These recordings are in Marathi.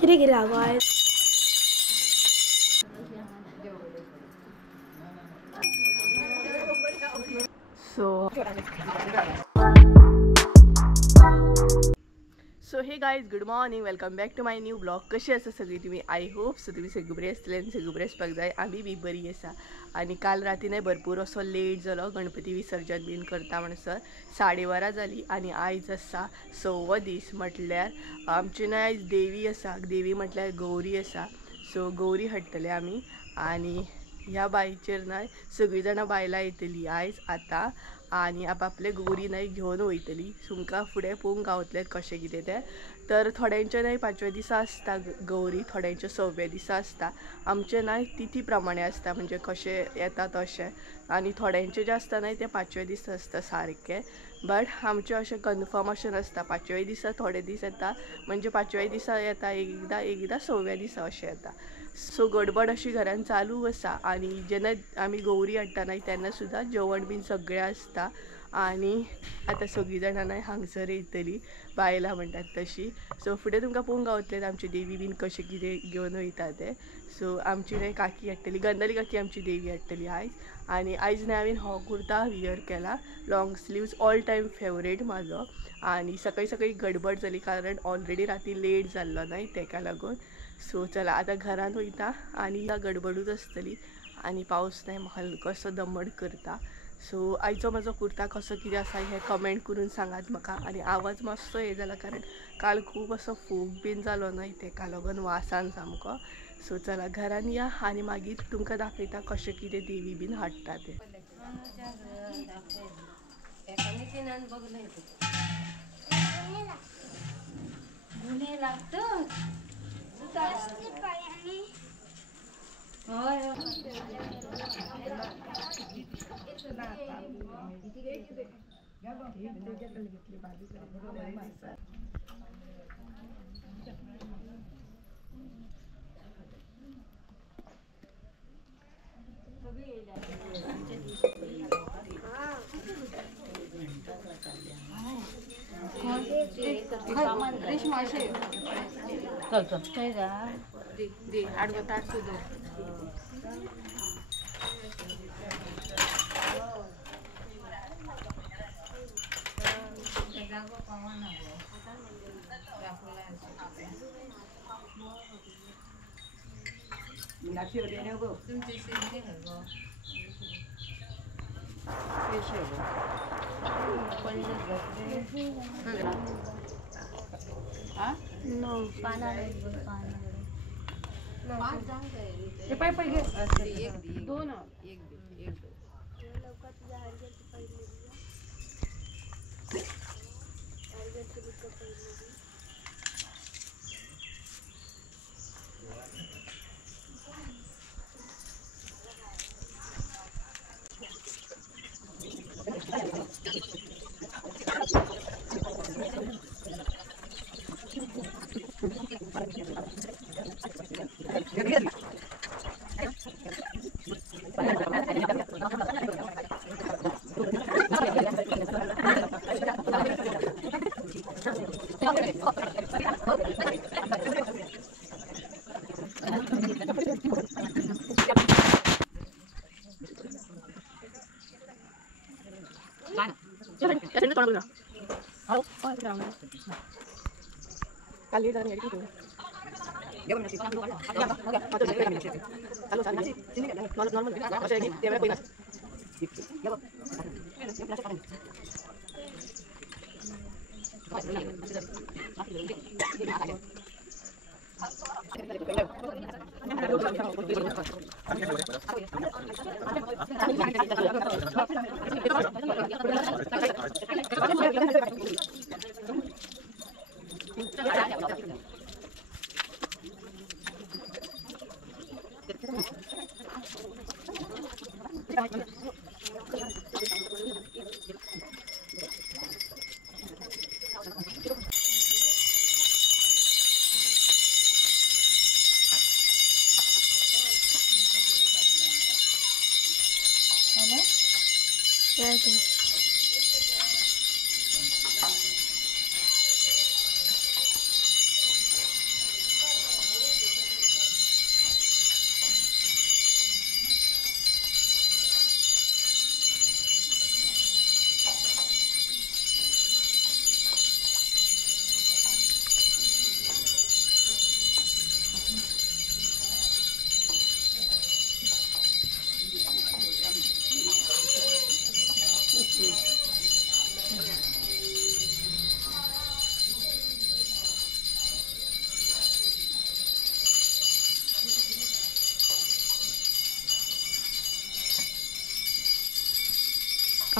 किती किती लागवाय so hey guys good morning welcome back to my new blog. कशी आसा सगळी तुम्ही? आय होप सो तुम्ही सगळी बरी आसतली आनी सगळी बरी आसपाक जाय. आमी बी बरी आसा. आणि काल रातीने भरपूर असो लेट जालो गणपती विसर्जन बीन करता म्हणसर 12:30 जाली. आणि आयज आसा 6वो दीस म्हटल्यार आमची न्हय आयज देवी आसा. देवी म्हटल्यार गौरी आसा. सो गौरी हाडटले आमी. आणि ह्या बाईचेर न्हय सगळीं जाणां बायलां येतली आयज आतां आणि आपापले गौरी न्हय घेवन वयतली. तुमकां फुडें पळोवंक गावतलें कशें कितें तें. तर थोड्यांचे न्हय 5व्या दिसा आसता गौरी, थोड्यांचे 6व्या दिसा आसता. आमचे न्हय तिथी प्रमाणे आसता म्हणजे कशें येता तशें. आणि थोड्यांचे जे आसता न्हय ते 5व्या दिसा आसता सारकें. बट आमचें अशें कन्फर्म अशें नासता. 5व्या दिसा थोडे दीस येता म्हणजे 5व्या दिसा येता एकदां 6व्या दिसा अशें येता. सो गडबड अशी घरान चालू आसा. आणि जेन्ना आमी गौरी हाडटा न्हय तेन्ना सुद्दां जेवण बीन सगळें आसता. आणि आतां सगळीं जाणां न्हय हांगसर येतली बायलां म्हणटात तशी. सो फुडें तुमकां पळोवंक गावतलें आमची देवी बीन कशें कितें घेवन वयता तें. सो आमची न्हय काकी हाडटली, गंधाली काकी आमची देवी हाडटली आयज. आणि आयज न्हय हांवें हो कुर्ता वियर केला, long sleeves, all time favourite म्हाजो. आणि सकाळी सकाळी गडबड जाली कारण ऑलरेडी राती लेट जाल्लो न्हय तेका लागून. सो चला आतां घरान वयता आणि गडबडूच आसतली. आणि पावस न्हय हलकोसो दमट करता. सो आयचो म्हाजो कुर्ता कसो कितें आसा हें कमेंट करून सांगात म्हाका. आणि आवाज मातसो हे जाला कारण काल खूब असो फोग बीन जालो न्हय तेका लागून वासान सामको. सो चला घरान या आणि मागीर तुमकां दाखयता कशें कितें देवी बीन हाडटा तें.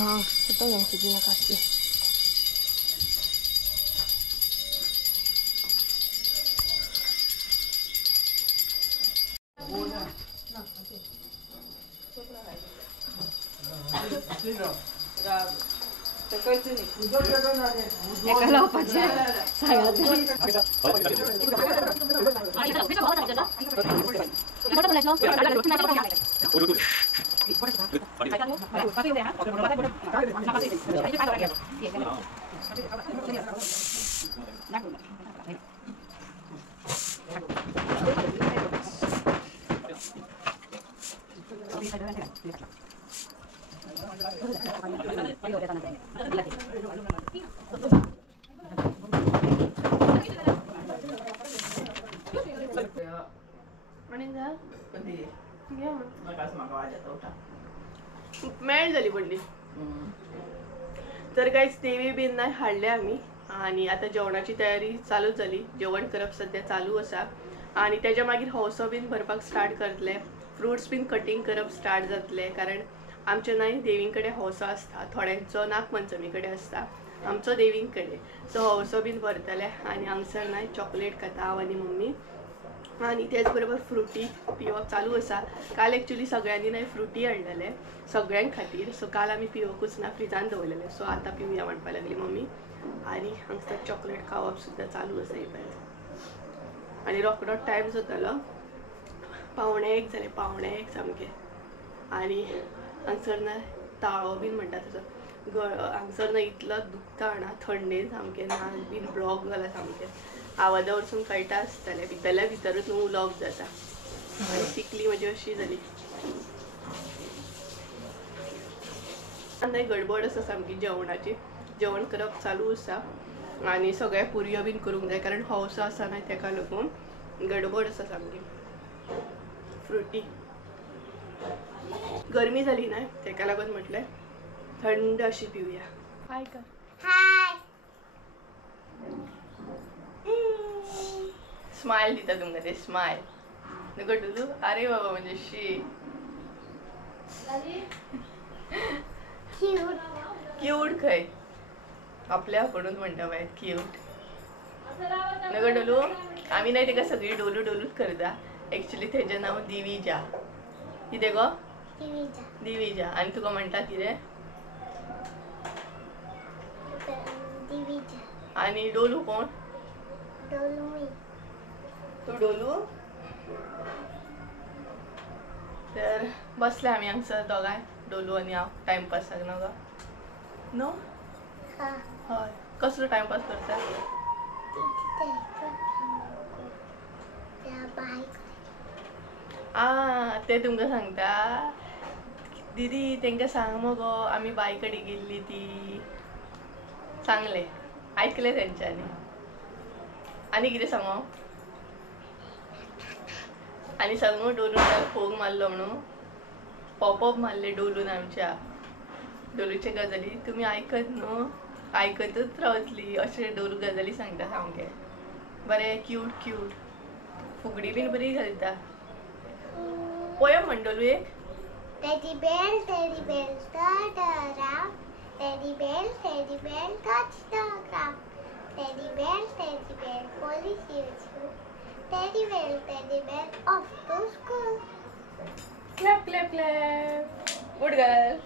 तो यांची नका मॅड झाली पडली. तर काहीच देवी बीन नाही हाडले आम्ही आणि आता जेवणाची तयारी चालू झाली. जेवण करप सध्या चालू असा आणि त्याच्या मागीर हौसो बीन भरपाक स्टार्ट करतले. फ्रुट्स बीन कटिंग करप स्टार्ट जातले कारण आमचे नाही देवींकडे हौसो असता. थोड्यांचो नागपंचमी कडेन असता, आमचो देवींकडे. सो हौसो बीन भरतले आणि हांगसर नाही चॉकलेट खाता हांव आनी मम्मी आणि त्याच बरोबर फ्रुटी पिवप चालू असा. काल एक्चुअली सगळ्यांनी नाही फ्रुटी हाडलेले सगळ्यांक खातीर. सो काल आमी पिवकूच ना, फ्रिजान दवरलेले. सो आतां पिवया म्हणपाक लागली मम्मी आणि हांगसर चॉकलेट खावप सुद्दां चालू आसा इवेंट. आणि रोखडो टायम जातालो 1:45 जाले, 1:45 सामके. आणि हांगसर ना ताळो बीन म्हणटा तसो हांगसर ना इतलो दुखता ना थंडेन सामकें, नाक बीन ब्लॉक जाला सामकें. आवाजा वरसून कळटा आसतलें भितरल्या भितरूच न्हू लॉक जाता आनी तिकली म्हजी अशी जाली. आनी गडबड आसा सामकी जेवणाची. जेवण करप चालू आसा आनी सगळे पुरयो बीन करूंक जाय कारण हौसो आसा न्हय तेका लागून गडबड आसा सामकी. फ्रुटी गरमी जाली न्हय तेका लागून म्हटलें थंड अशी पिवया. हाय कर. हाय. स्माइल दिता तुमकां ते स्माइल नको डुलू. अरे बाबा म्हणजे शी क्यूट खंय आपल्या आपणूच म्हणटा बाय क्यूट नको डोलू. आमी नाही तेका सगळी डोलू डोलूच करता. एक्चुअली तेजें नांव दिविजा. कितें गो? दिविजा. आणि तुका म्हणटा कितें? आणि डोलू कोण? तू डोलू. तर बसले आम्ही हांगसर दोगांय डोलू आनी हांव टायमपासाक न्हू गो? नो हय. कसलो टायमपास करता? ते तुमकां सांगता दीदी तेंकां सांग मगो आमी बाय कडेन गेल्ली ती. सांगले ऐकले तेंच्यांनी. आनी कितें सांगो? आनी सांगू डोलून फोग मारलो म्हणून पॉपअप मारले डोलून आमच्या. डोलूचे गजाली तुमी आयकत न्हू, आयकतच रावतली अशें डोलू गजाली सांगता सामकें बरें क्यूट क्यूट. फुगडी बीन बरी घालता. पोयम म्हण डोलू एक. Teddy bear, start around. Teddy bear, touch the ground. Teddy bear, police you. Teddy bear, off to school. Clap, clap, clap. Good girl.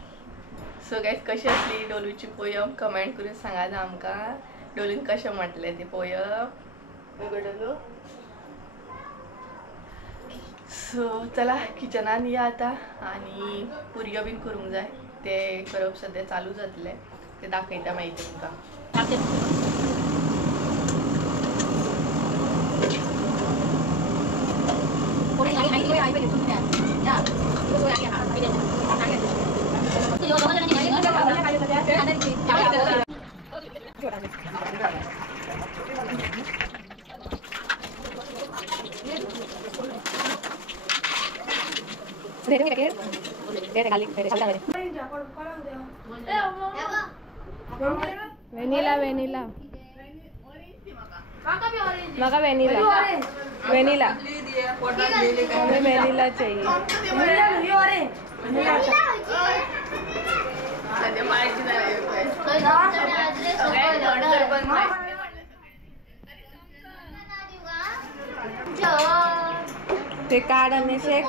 So guys कशी असली डोलूची पोयम कमेंट करून सांगा ना आमकां. डोलून कशें म्हटलें ती पोयम नको डोलू. सो चला किचनान या आता आणि पुरयो बीन करूंक जाय. ते करप सध्या चालू जातलें. ते दाखयता मागीर तुमकां. वेनिला वेनिला मगा वेनिला वेनिला हमें वेनिला चाहिए. ते कार्ड आणि शेक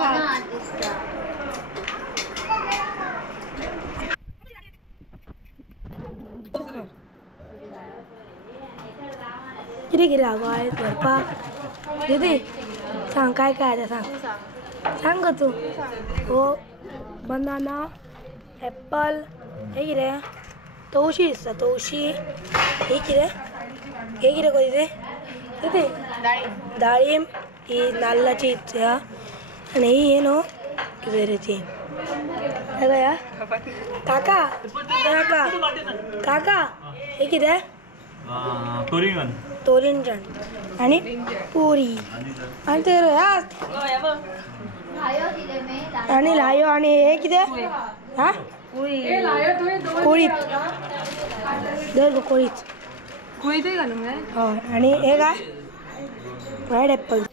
किती किती हवं आहे स्वयंपाक दीदी सांग काय काय आहे सांग सांग ग तू हो बनाना ॲप्पल हे किरे तवशी दिसता तवशी हे किरे कधी ते दीदी डाळिंब ही नाल्लाची इच्छा आणि ही हे नो किती या काका काका काका हे किती तोरिंजण आणि पुरी आणि ते आणि लायो आणि हे किती हा कोळीत दर कोळीत हो आणि हे काय रेड ॲप्पल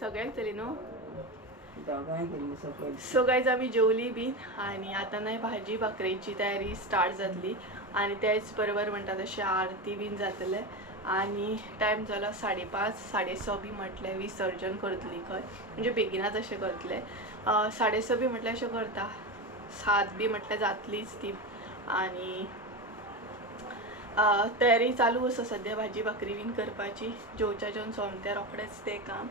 सगळ्यांक चली न्हू सो गायज आमी जेवली बी आणि आता नाही भाजी भाकरेची तयारी स्टार्ट जातली आणि त्याच बरोबर म्हणटा तशें आरती बीन जातले आणि टायम जालो 5:30 6:30 बी म्हटलें विसर्जन करतली खंय म्हणजे बेगिनाच अशें करतले 6:30 बी म्हटल्यार अशें करता 7 बी म्हटल्यार जातलीच ती आणि तयारी चालू आसा सद्या भाजी भाकरी बीन करपाची जेवच्या जेवन सोमत्या रोखडेंच तें काम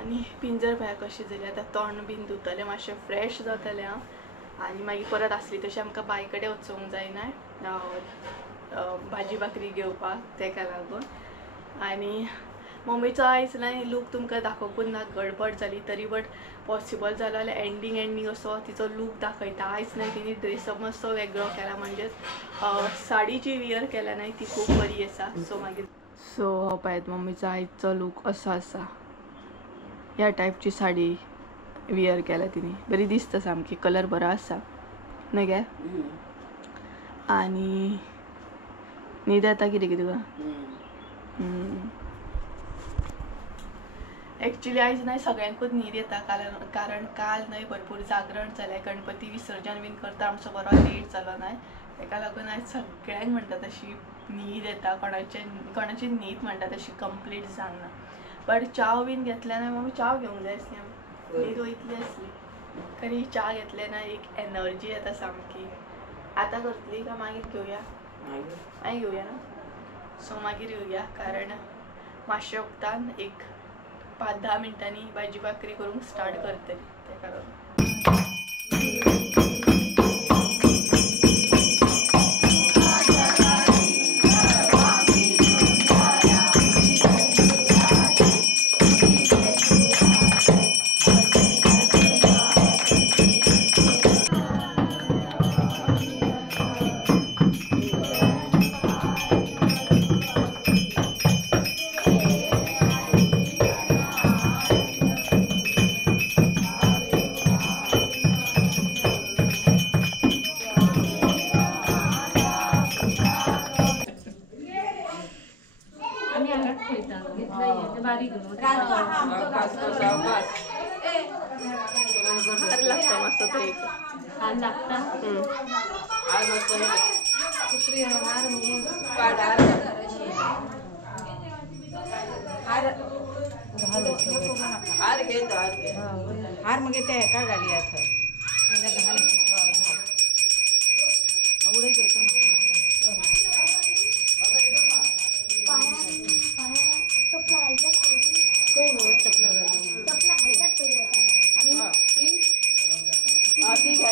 आणि पिंजर पळय कशी जाली आतां तोंड बीन धुतलें मातशें फ्रेश जातलें हांव आनी मागीर परत आसली तशी आमकां बाय कडेन वचूंक जायना भाजी भाकरी घेवपाक तेका लागून आनी मम्मीचो आयज ना लूक तुमकां दाखोवपूच ना, गडबड जाली तरी बट पॉसिबल जालो जाल्यार एंडींग असो तिचो लूक दाखयता. आयज न्हय तिणी ड्रेसअप मातसो वेगळो केला, म्हणजेच साडी जी वियर केल्या न्हय ती खूब बरी आसा. सो हो पळयत मम्मीचो आयजचो लूक असो आसा. ह्या टायपची साडी वियर केल्या तिणी, बरी दिसता सामकी, कलर बरो आसा न्हय गे. आनी न्हीद येता कितें कितें तुका? एक्चुअली आयज न्हय सगळ्यांकूच न्हीद येता, कारण काल न्हय भरपूर जागरण जालें, गणपती विसर्जन बीन करता आमचो बरो लेट जालो न्हय, ताका लागून आयज सगळ्यांक म्हणटा तशी न्हीद येता. कोणाची न्हीद म्हणटा तशी कंप्लीट जावना. बट चाव बीन घेतल्या न्हय मम्मी, चाव घेवंक जाय आसली, न्हीद वयतली आसली. खरी च्या घेतले ना एक एनर्जी येता सामकी. आतां करतली काय मागीर घेवया? मागीर घेवया ना. सो मागीर येवया, कारण मातशें वक्तान एक 5-10 मिनटांनी भाजी भाकरी करूंक स्टार्ट करतली. ताका लागून लागतं मस्त तो एक लागता. हार मग ते का घाली आता आवडत होतो ना चपला घालतात काही हो चपला घालतात पहिली आधी घ्या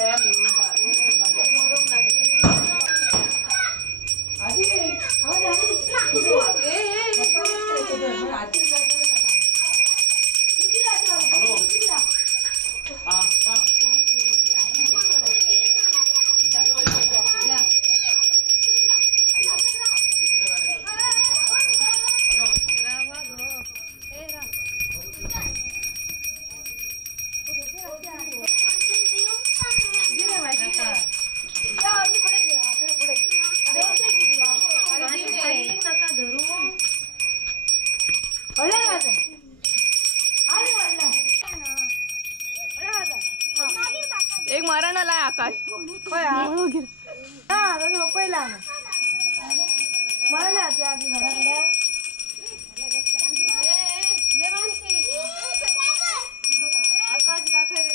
एक मरण आलाय आकाश पहिला मरण घराकडे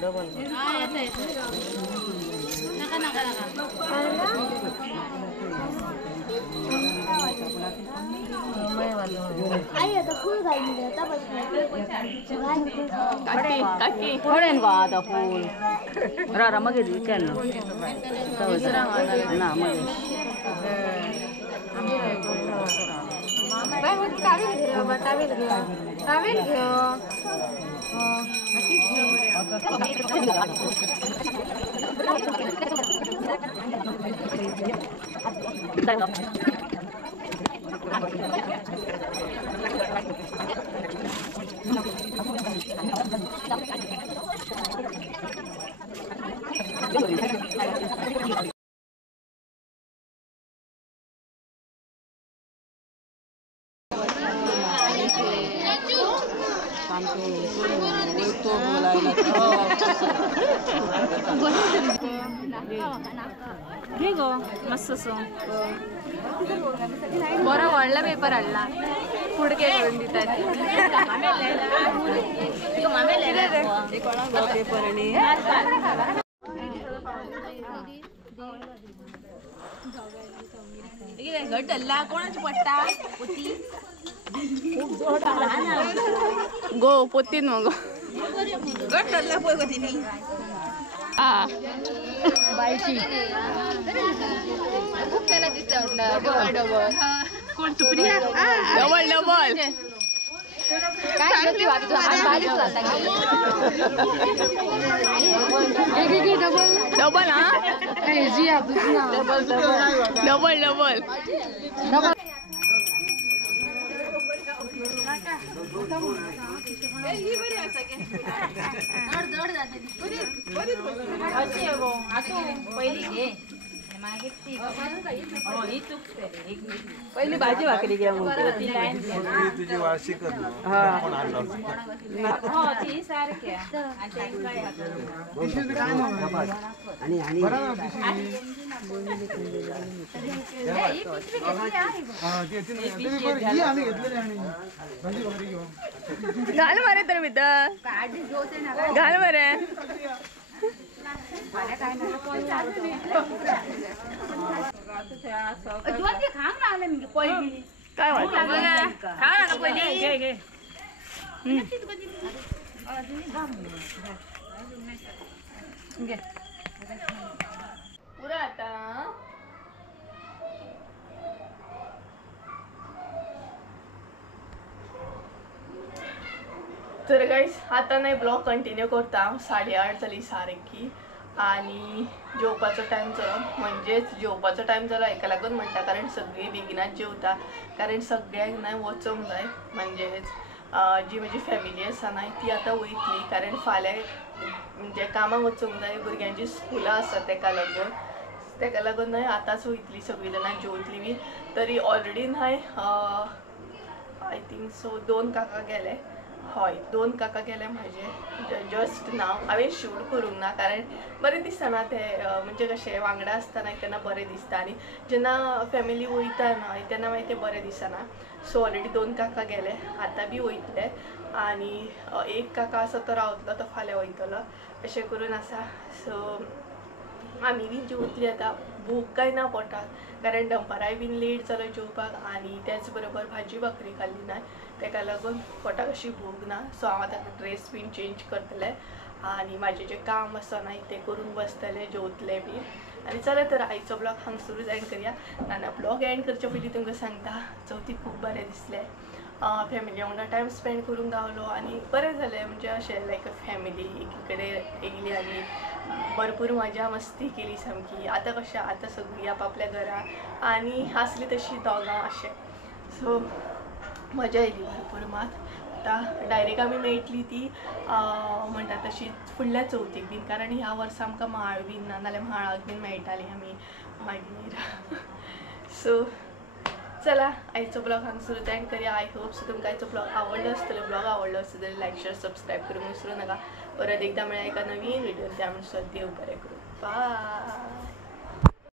डबल कर आई आता फुल घालून देता थोडे आता फूल रा मग विचार ना मग घे गो मस्त असो बरो व्हडला पेपर हाडला फुडके करून दितात पेपर आणि घट हल्ला कोणाची पडटा पोती गो पोतीन मग घट हल्ला पळय गो तिनी हा बायची त्याला दिसता डबल डबल कोण सुप्रिया डबल डबल काय करते बाबी तू आज बाजी चालता की डबल डबल हा जी आपलं ना double double double double double ही बरी असा की जड जड जाते बरी अशी आहे गो आतो पहिली घे मागे ती हो ही चूक एक पहिली भाजी भाकरी घ्या मग ती लाईन तुझी वाशी कर हां कोण आणला हो ती सारखी आणि काय आणि आणि ही पिशवी घेतली आहे हां घेतली ही आम्ही घेतली आणि भाजी भाकरी घेऊ घाल मारे तर मित्र घाल मारे काय पुरा आता तर गाईस आता नाही ब्लॉग कंटिन्यू करता 8:30 जाली सारकी आणि जेवपाचो टायम जालो म्हणजेच जेवपाचो टायम जालो हेका लागून म्हणटा कारण सगळीं बेगिनाच जेवता कारण सगळ्यांक नाही वचोंक जाय म्हणजेच जी म्हजी फॅमिली आसा न्हय ती आतां वयतली कारण फाल्यां म्हणजे कामाक वचोंक जाय भुरग्यांची स्कुलां आसा तेका लागून न्हय आतांच वयतली सगळीं जाणां जेवतली बी तरी ऑलरेडी न्हय आय थिंक सो 2 काका गेले हय 2 काका गेले म्हाजे जस्ट नाव हांवें शूट करूंक ना कारण बरें दिसना ते म्हणजे कशें वांगडा आसतना तेन्ना बरें दिसता आनी जेन्ना फॅमिली वयता न्हय तेन्ना मागीर तें बरें दिसना सो ऑलरेडी 2 काका गेले आतां बी वयतले आनी एक काका आसा तो रावतलो तो फाल्यां वयतलो अशें करून आसा सो आमी बी जेवतली आतां भूक काय ना पोटाक कारण दनपाराय बीन लेट जालो जेवपाक आनी त्याच बरोबर भाजी भाकरी खाल्ली ना तेका लागून पोटाक अशी भूक ना सो हांव आतां ड्रेस बीन चेंज करतलें आनी म्हाजें जें काम आसा न्हय तें करून बसतलें जेवतलें बी आनी चला तर आयचो ब्लॉग हांगसरूच एंड करया नाना ब्लॉग एंड करचे पयलीं तुमकां सांगता चवथीक खूब बरें दिसलें फॅमिली वांगडा टायम स्पेंड करूंक गावलो आनी बरें जालें म्हणजे अशें लायक फॅमिली एकी कडेन येयली आनी भरपूर मजा मस्ती केली सामकी आतां कशें आतां सगळीं आपल्या घरा आनी आसली तशी दोगां अशें सो मजा येयली भरपूर मात आतां डायरेक्ट आमी मेळटली ती म्हणटा तशी फुडल्या चवथीक बीन कारण ह्या वर्सा आमकां म्हाळ बीन ना नाल्यार म्हाळाक बीन मेळटालीं आमी मागीर सो चला आयचो ब्लॉग हांगसरूच एंड करया आय होप सो तुमकां आयचो ब्लॉग आवडलो आसतलो ब्लॉग आवडलो आसत जाल्यार लायक शेअर सबस्क्रायब करूंक विसरूं नाका परत एकदा मेळ्या एका नवीन व्हिडिओ त्या म्हणसर देव बरें करूं बाय